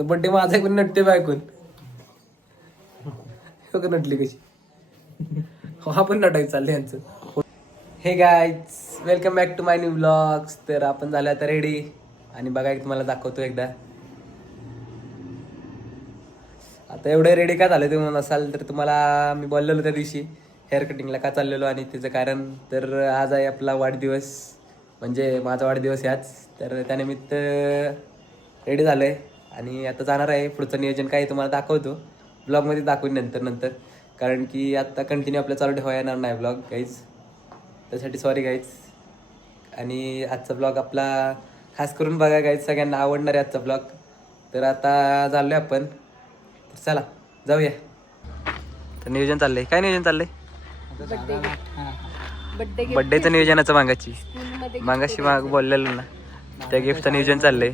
Birthday माझा पण नटते बायकून नटली कशी हा पण नटायचं चाललंय यांचं. हे guys, welcome back to my new vlogs. तर आपण झालं आता रेडी आणि बघा एक तुम्हाला दाखवतो एकदा. आता एवढे रेडी का झाले तुम्ही नसाल तर तुम्हाला मी बोललेलो त्या दिवशी हेअर कटिंगला का चाललेलो आणि त्याचं कारण तर आज आहे आपला वाढदिवस, म्हणजे माझा वाढदिवस याच. तर त्यानिमित्त रेडी झालो आहे आणि आता जाणार आहे. पुढचं नियोजन काय तुम्हाला दाखवतो ब्लॉगमध्ये, दाखवून नंतर कारण की आत्ता कंटिन्यू आपलं चालू ठेवा येणार नाही ब्लॉग गाईज, त्यासाठी सॉरी गाईज. आणि आजचा ब्लॉग आपला खास करून बघा गाईज, सगळ्यांना आवडणार आहे आजचा ब्लॉग. तर आता चाललो आहे आपण, चला जाऊया. तर नियोजन चाललंय, काय नियोजन चाललंय? बड्डेचं नियोजनाचं मागाशी बोललेलो ना, त्या गिफ्टचं नियोजन चाललंय.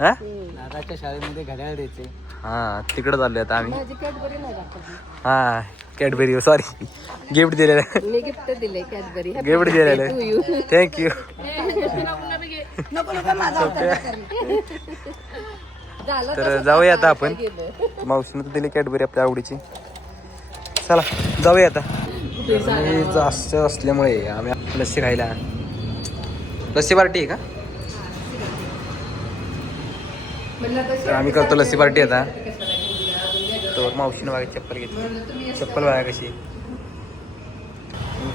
हा शाळेमध्ये घड्याळ द्यायचे. हा तिकडं चाललोय आता आम्ही. हा कॅडबरी, सॉरी गिफ्ट दिलेलं. गिफ्ट दिलेलं, थँक्यू. तर जाऊया आता आपण, मावशीनं दिली कॅडबरी आपल्या आवडीची. चला जाऊया आता. मी जास्त असल्यामुळे आम्ही लस्सी खायला, लस्सी पार्टी आहे का? तर आम्ही करतो लस्सी पार्टी आता. तर मावशीनं बघा चप्पल घेतली, चप्पल बघा कशी.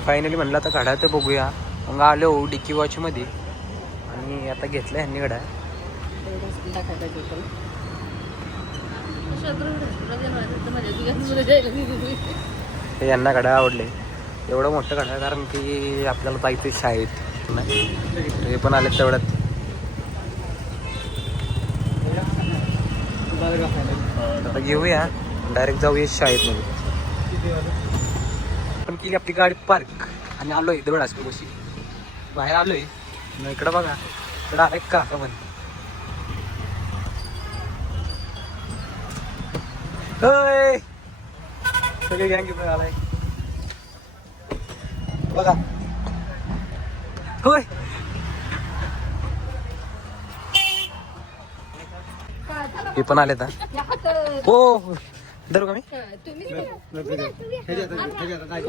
फायनली म्हणलं आता गाड्या तर बघूया. मग आलो डिक्की वॉचमध्ये आणि आता घेतलं ह्यांनी गाड्या. यांना गाड्या आवडले, एवढं मोठं गाड्या, कारण की आपल्याला जायचं शाळेत नाही. हे पण आले तेवढ्यात. आता घेऊया डायरेक्ट जाऊया शाळेत. पण केली आपली गाडी पार्क आणि आलोय दगड हायस्कूलपाशी. बाहेर आलोय, इकडं बघा इकडं आलाय का पण. सगळे गँग घेऊन आलाय बघा. होय हे पण आले हो. धरू का मी?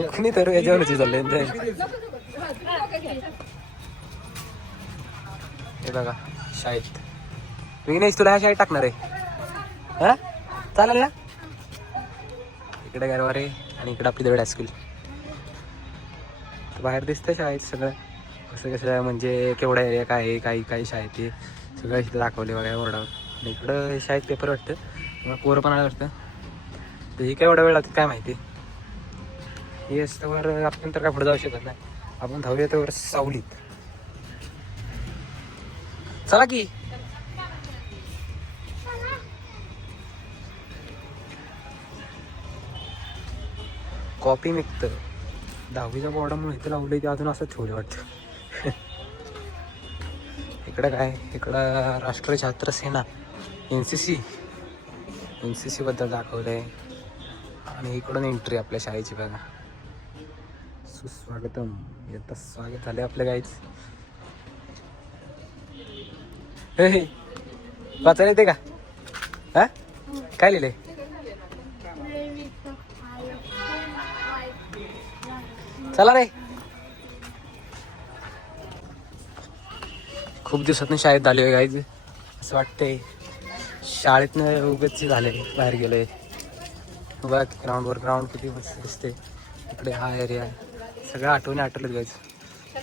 कोणी तर याच्यावरची चाललंय. हे बघा शाळेत विघ्नेश, तुला ह्या शाळेत टाकणार आहे हा? चालेल ना? इकडे गारवारे आणि इकडे आपली दगड हायस्कूल. बाहेर दिसतंय शाळेत सगळं कसं कसं, म्हणजे केवढा एरिया काय आहे, काही शाळेत ते सगळं इथं दाखवले बघा ओरडावर. आणि इकडं शाळेत पेपर वाटतं, मग पोरं पण आलं वाटतं. तर ही काय एवढा वेळ लागते काय माहिती. हे असल्यावर आपण तर काय पुढे जाऊ शकत नाही. आपण धावूया तर सावलीत. चला की. कॉपी निघतं 10वीच्या बोर्डामुळे इथं लावलं ते अजून असं ठेवलं वाटतं. इकडं काय, इकडं राष्ट्रीय छात्र सेना NCC बद्दल दाखवलं आहे. आणि इकडून एंट्री आपल्या शाळेची बघा. सुस्वागतम, येतं स्वागत झालं आपल्या गाईच. हे वाचायला येते का? हा काय लिहिलंय? चला रे. खूप दिवसातून शाळेत झाले आहे गाईज, असं वाटतंय शाळेतनं उगेच झाले बाहेर गेलोय. बघा ग्राउंड किती मस्त दिसते. इकडे हा एरिया सगळं आठवलं गाईज.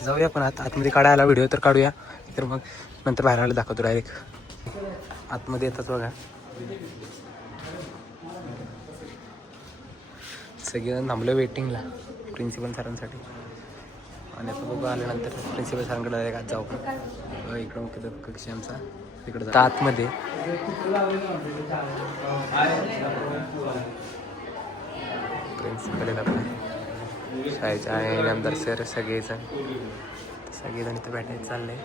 जाऊया पण आतमध्ये काढायला व्हिडिओ तर काढूया, तर मग नंतर बाहेर आलं दाखवतो डायरेक्ट. आतमध्ये येतात बघा सगळेजण थांबलं वेटिंगला प्रिन्सिपल सरांसाठी. आणि आता बघू आल्यानंतर प्रिन्सिपल सरांकडे डायरेक्ट आज जाऊ. इकडं मुख्य कक्ष आमचा तिकडे जातो आतमध्ये. प्रिन्सिपल आहेत आपले शाळेचे आहे, आमदार सर सगळेजण इथं भेटायचं चाललंय.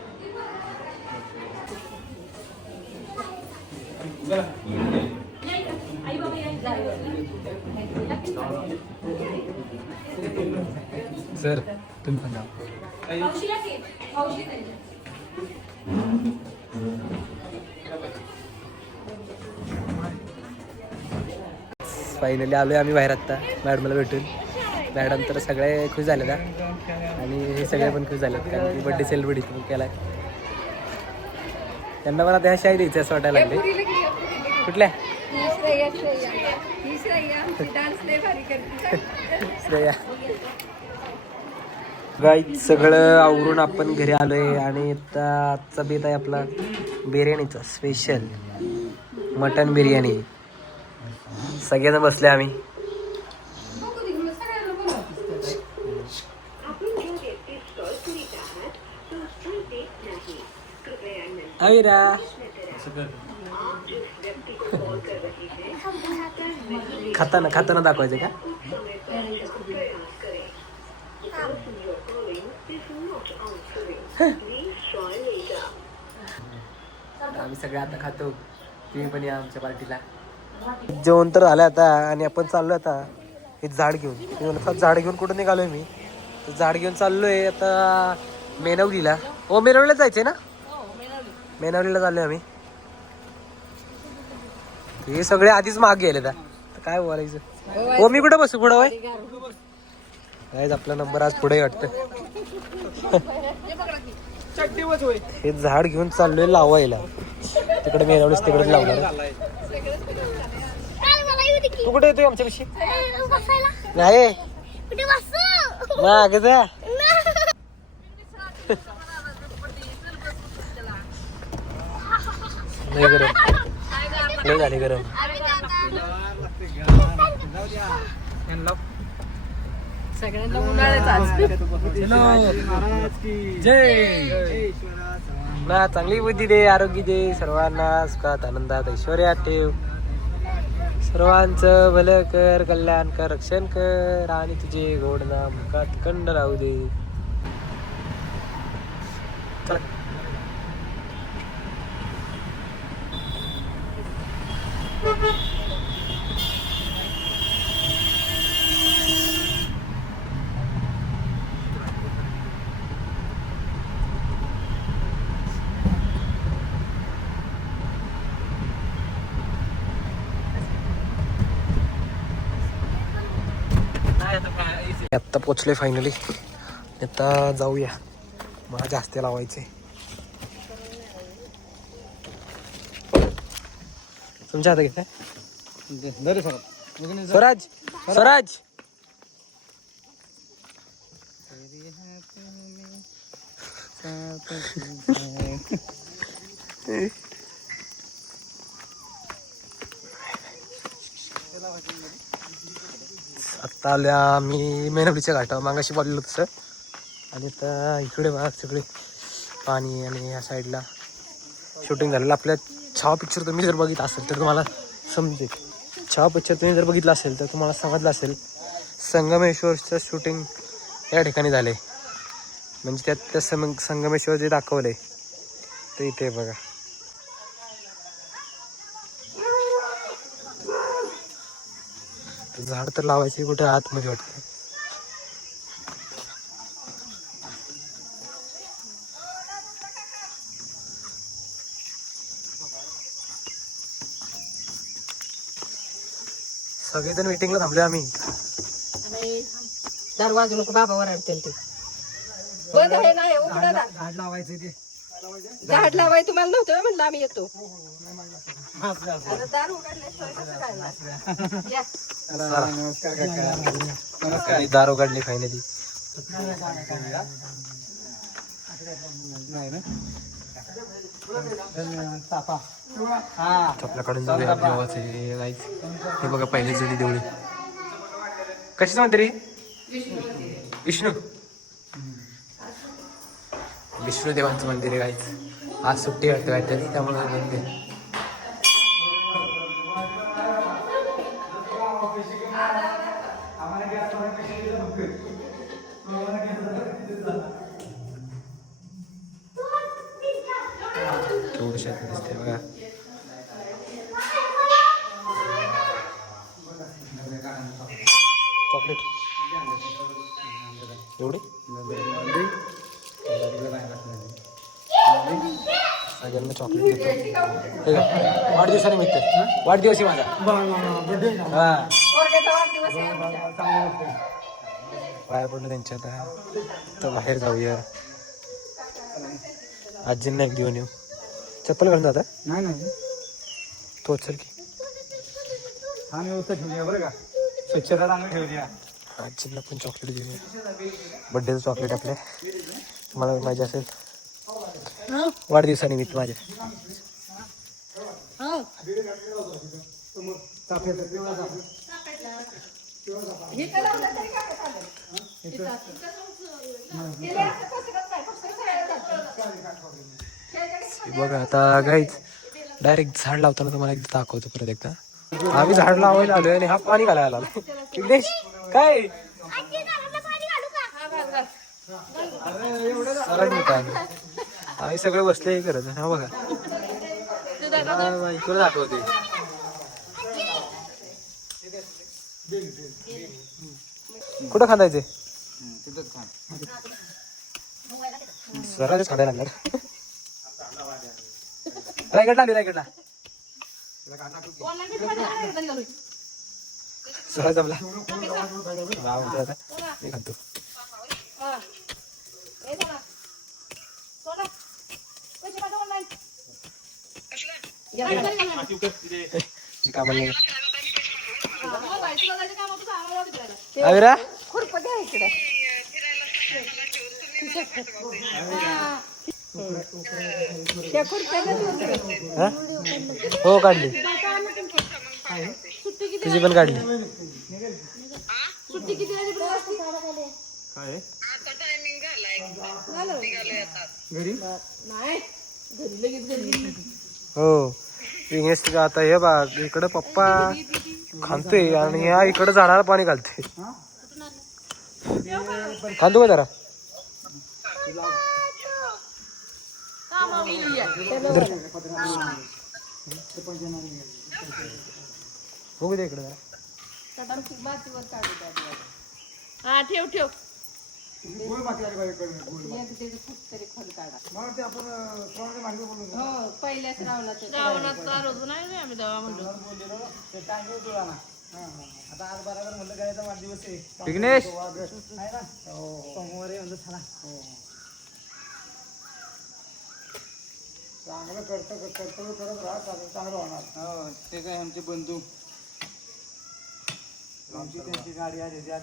सर तुम्ही पण जा. फायनली आलोय आम्ही बाहेर आत्ता मॅडमला भेटून. मॅडम तर सगळे खुश झाले ना आणि हे सगळे पण खुश झालेत कारण की बड्डे सेलिब्रेट पण केला. त्यांना मला त्या शाही द्यायचं असं वाटायला लागले. कुठल्या श्रेया गाईत सगळं आवरून आपण घरी आलोय आणि आता आजचा बेत आहे आपला बिर्याणीचा स्पेशल मटन बिर्याणी. सगळेजण बसले आम्ही. अविरा खाताना दाखवायचं का? आम्ही सगळे आता खातो. तुम्ही पण या आमच्या पार्टीला. जेवण तर झालं आता आणि आपण चाललोय आता हे झाड घेऊन. झाड घेऊन कुठं निघालोय मी? झाड घेऊन चाललोय आता मेनवलीला. हो मेनवलीला जायचंय ना? मेनवलीला चाललोय आम्ही. हे सगळे आधीच मागे गेले तर काय बोलायचं. हो मी कुठं बसू पुढं? काय आपला नंबर आज पुढे वाटतं. हे झाड घेऊन चाललोय लावायला. तिकडे मेनवलीच तिकडे लावणार. तू कुठे येतोय आमच्यापाशी? नाही मागे जा. नाही गरम लय झाले गरम. सगळ्यांना ना चांगली बुद्धी दे, आरोग्य दे, सर्वांना सुखात आनंदात ऐश्वर्यात ठेव. सर्वांचं भलं कर, कल्याण कर, रक्षण कर आणि तुझे गोड नाम मुखात कंड राहू दे. चला. आत्ता पोचले फायनली. आता जाऊया. मला जास्त लावायचे. तुमच्या हातात घेताय स्वराज. स्वराज आत्ता आल्या मी मेनवलीच्या घाटावर मागाशी बोललो तसं. आणि आता इकडे बघा सगळे पाणी आणि या साईडला शूटिंग झालेलं. आपल्या छावा पिक्चर तुम्ही जर बघितलं असेल तर तुम्हाला समजेल. छावा पिक्चर तुम्ही जर बघितलं असेल तर तुम्हाला समजलं असेल संगमेश्वरचं शूटिंग या ठिकाणी झाले. म्हणजे त्यात त्या संगमेश्वर जे दाखवलंय ते इथे बघा. झाड तर लावायचे कुठे आतमध्ये वाटतं. सगळेजण मीटिंगला थांबले आम्ही. दरवाजा नको बाबा वरडतील ते. बंद आहे ना उघडा ना. झाड लावायचे ते. झाड लावाय तुम्हाला नव्हतं म्हणलं आम्ही येतो. दार उघडल्याशिवाय कसं काय या. नमस्कार. दार उघडली फायनली. आपल्याकडून जाऊया देवाचे. हे बघा पहिले जुनी देवळी. कशाच मंदिर? विष्णू देवांचं मंदिर आहे गाईच. आज सुट्टी वाटते त्यामुळे मंदिर. थोडशात दिसते बघा. चॉकलेट एवढे सगळ्यांना चॉकलेट देतो. वाढदिवसानिमित्त वाढदिवस आहे माझा. हा दादाचा वाढदिवस आहे आमच्या. पाया पडलं त्यांच्या आता तर बाहेर जाऊया. आजींना एक घेऊन येऊ. चप्पल घालून जाता? नाही नाही तो चल की आम्ही व्यवस्था ठेवूया बरं का, स्वच्छता चांगली ठेवूया. आजींना पण चॉकलेट घेऊन येऊ. बड्डेचं चॉकलेट आपल्या मला पाहिजे असेल वाढदिवसानिमित्त माझ्या. हे तर लावलं तरी काय चालेल. इथं असं. केलं असं फसकत नाही, फसकत सगळ्याला चालतं. बघा आता गाईच डायरेक्ट झाड लावताना तुम्हाला एकदा दाखवतो परत एकदा. आम्ही झाड लावायला आलोय आणि हा पाणी घालायला आलो. विघ्नेश काय सरळ नाही काय आम्ही सगळे बसले हे करत हा बघा. इकडे दाखवते कुठं खांदायचे सरांच खांदायला लागणार. रायगडला आली रायगडला सगळं जमला मी खातो. अविरा खुरपं घ्या इकडे. त्या खुरप्याला हा? हो काढली तुझी पण काढली. सुट्टी किती वाजे काय घरी नाही घरी लगेच घरी. हो इंग्लिश आता हे बा इकडं पप्पा खांदतोय आणि या इकडं झाडाला पाणी घालते. खांदू का जरा बघू दे इकडे जरा. हा ठेव ठेव. गोल माती आली पाहिजे गोल. एक दीड फूट तरी खोल काढा. मग ते आपण कोणाला मार्ग बोलू हो पहिल्याच रावणाचं आम्ही दवा म्हणलो. ते टांगे जुळा ना. आता आज बरोबर म्हणलं गायचा वाढदिवस आहे. विघ्नेश आहे ना सोमवारी म्हणलं चला. चांगलं कर्तव्य करत राहा, चांगलं होणार. हो ते काय आमचे बंधू आमची त्यांची गाडी आहे त्याच्यात.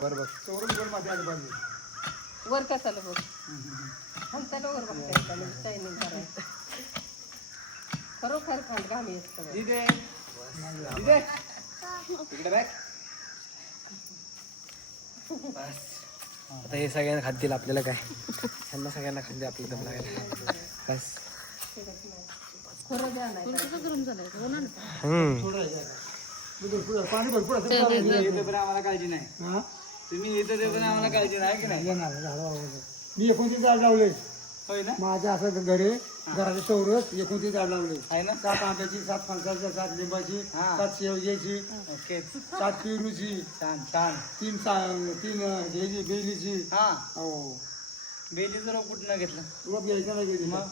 बरोबर चौरस गोल मध्ये आली पाहिजे. वर कसाला बघ खालच्याला वर बघताय चायनीज करायचं. खरोखर खांड घामी असतं. तिकडे बॅग आता हे सगळ्यांना खातील आपल्याला काय ह्यांना सगळ्यांना खातील आपल्याला दम लागायला बस. खरं द्या नाही गरम झालंय पाणी भरपूर पण आम्हाला काळजी नाही. तुम्ही येतो ते पण आम्हाला काळजी नाही की नाही. मी 29 झाड लावले होय ना. माझ्या असं घरी घराचे चौरस 29 झाड लावले आहे ना. 7 आंब्याची, 7 फणसाची, 7 लिंबाची, 7 शेवग्याची, ओके 7 पेरूची, छान छान 3 ह्याची बेलीची. हा हो बेलीचं रोप कुठं घेतलं. रोप घ्यायचं नाही गेली मग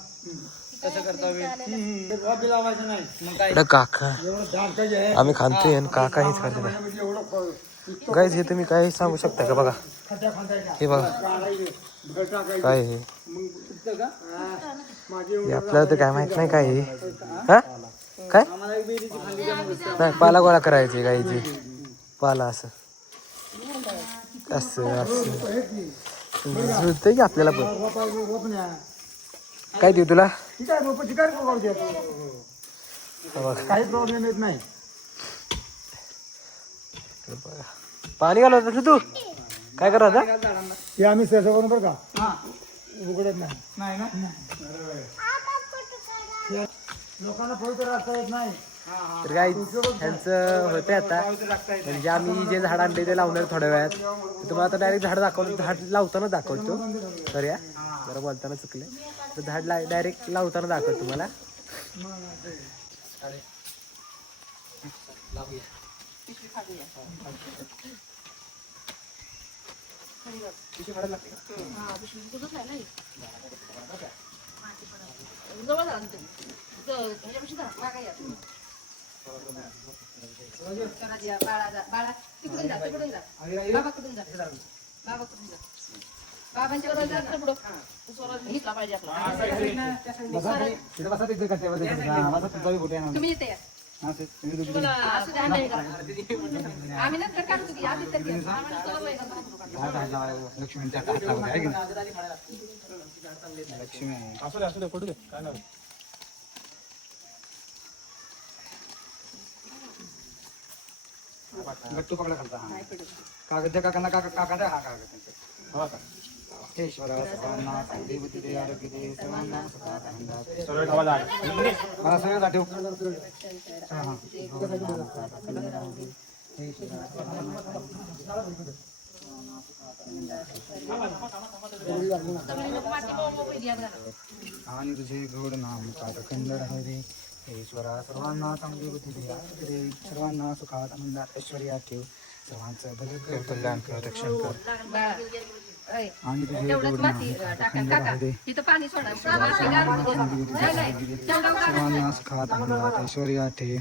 कसं करता रोप लावायचं नाही. मग काय काका एवढं झाड काय आहे. आम्ही खांदतोय आणि काका हेच करते म्हणजे एवढं गाईज हे तुम्ही काय सांगू शकता का बघा. खड्डा खांदायचा हे बघा घर टाकायचं. काय हे मग तिथं का माझे हे आपल्याला तर काय माहित नाही काय हे हा काय आम्हाला एक बेलीची फांदी द्या मग. नाही पाला गोळा करायचे गाईचे पाला असं असं असं जुळतंय की आपल्याला पण. काय देऊ तुला ठीक आहे रोप ठीक आहे काही प्रॉब्लेम येत नाही. पाणी घालत होता तू काय करत होता. हे आम्ही सहसा करून बरं का उघडत नाही ना. लोकांना पवित्र रस्ता येत नाही. तर काय ह्यांचं होतंय आता म्हणजे आम्ही जे झाड आणले ते लावणार थोड्या वेळात. तुम्हाला आता डायरेक्ट झाड दाखवतो. झाड लावताना दाखवतो तर या जरा बोलताना चुकले तर झाड डायरेक्ट लावताना दाखवतो तुम्हाला. हा, पिशवी कुठंच नाही ना ही. जवळ झाला ना ते. ह्याच्यापाशी धरा, मागं या. स्वराज या, बाळा तिकडून जा, तिकडून जा. बाबाकडून जा. बाबाकडून जा. बाबांच्या बरोबर जा ना पुढं. तो स्वराज घेतला पाहिजे आपला. तुम्ही येते या. असं ध्यान नाही करा. आम्ही नंतर काढतो की आधी तर घ्या. आम्हाला सवय नाही करता. लक्ष्मीच्या हातावर आहे की लक्ष्मी असू दे पडू दे काय नाही गट्टू पकडा खालचा कागद द्या काकांना काका द्या हा कागद हो का ईश्वरा सर्वांना चांगली बुद्धी दे आरोग्य दे सर्वांना मला सगळं दाखव आणि तुझे गोड नाम काकंद हरे ईश्वरा सर्वांना चांगली बुद्धी दे आरोग्य दे सर्वांना सुखात आनंदात ऐश्वर्यात ठेव सर्वांचं भलं कर कल्याण कर रक्षण कर आणि तुझे तेवढंच गोड माती नाम टाका काकंद काका हरे इथं पाणी सोडा माती गाळून दे. नाही नाही तेवढं काका सर्वांना सुखात आनंदात ऐश्वर्यात ठेव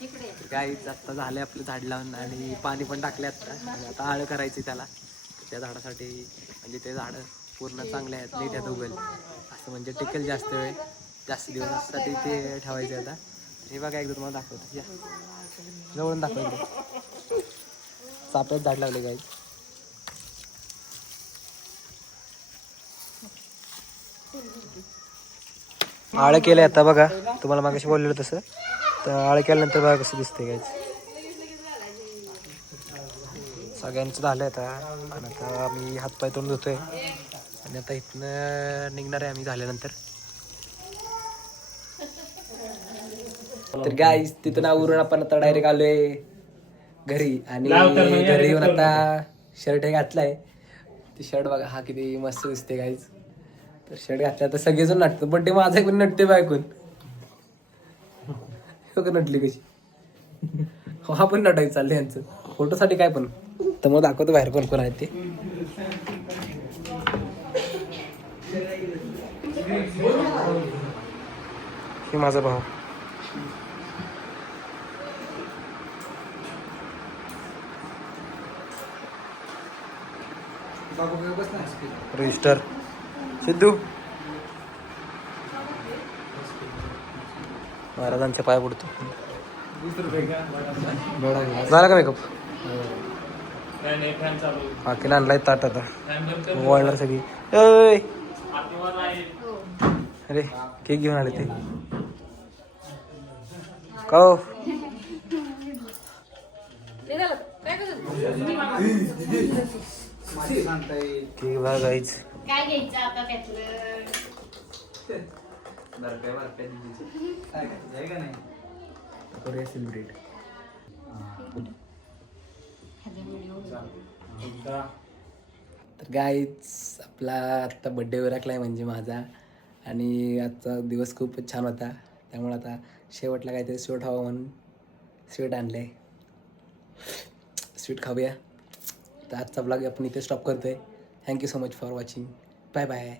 इकडे गाईच आत्ता झाले आपलं झाड लावून आणि पाणी पण टाकले आत्ता आणि आता आळं करायचं त्याला त्या झाडासाठी म्हणजे ते झाडं पूर्ण चांगले आहेत नीट आहेत उगल असं म्हणजे टिकेल जास्त वेळ जास्त दिवसासाठी ते ठेवायचे आता हे बघा एकदा तुम्हाला दाखवतो या जवळून दाखवतो चाफ्यात झाड लावले गाई आळं केलंय आता बघा तुम्हाला मागाशी बोललेलं तसं तर आळं केल्यानंतर बघा कसं दिसतंय गाईच सगळ्यांचं झालं आता आणि आता आम्ही हातपाय तोंड धुतोय आणि आता इथनं निघणार आहे आम्ही झाल्यानंतर तर गाईस तिथून आवरून आपण आता डायरेक्ट आलोय घरी आणि घरी येऊन आता शर्ट हे घातलाय ते शर्ट बघा हा किती मस्त दिसते गाईज तर शर्ट घातला तर सगळेजण नटतो पण ते माझा ऐकून नटते बायकून नटली कशी हा पण नटायचं चाललं यांचं फोटोसाठी काय पण तर मग दाखवतो बाहेर कोण कोण आहेत ते हे माझा भाऊ रजिस्टर सिद्धू महाराजांचे पाय पडतो झाला का मेकअप बाकी आणलाय ताट आता वळणार सगळी अय अरे केक घेऊन आले ते का हो? ते झालं काय करत केक बघा गाईच काय घ्यायचं आता त्यातलं करूया सेलिब्रेट तर गाईच आपला आत्ता बड्डे उरकलाय म्हणजे माझा आणि आजचा दिवस खूपच छान होता त्यामुळे आता शेवटला काहीतरी स्वीट हवं म्हणून स्वीट आणलंय स्वीट खाऊया तर आजचा ब्लॉग आपण इथे स्टॉप करतोय thank you so much for watching bye bye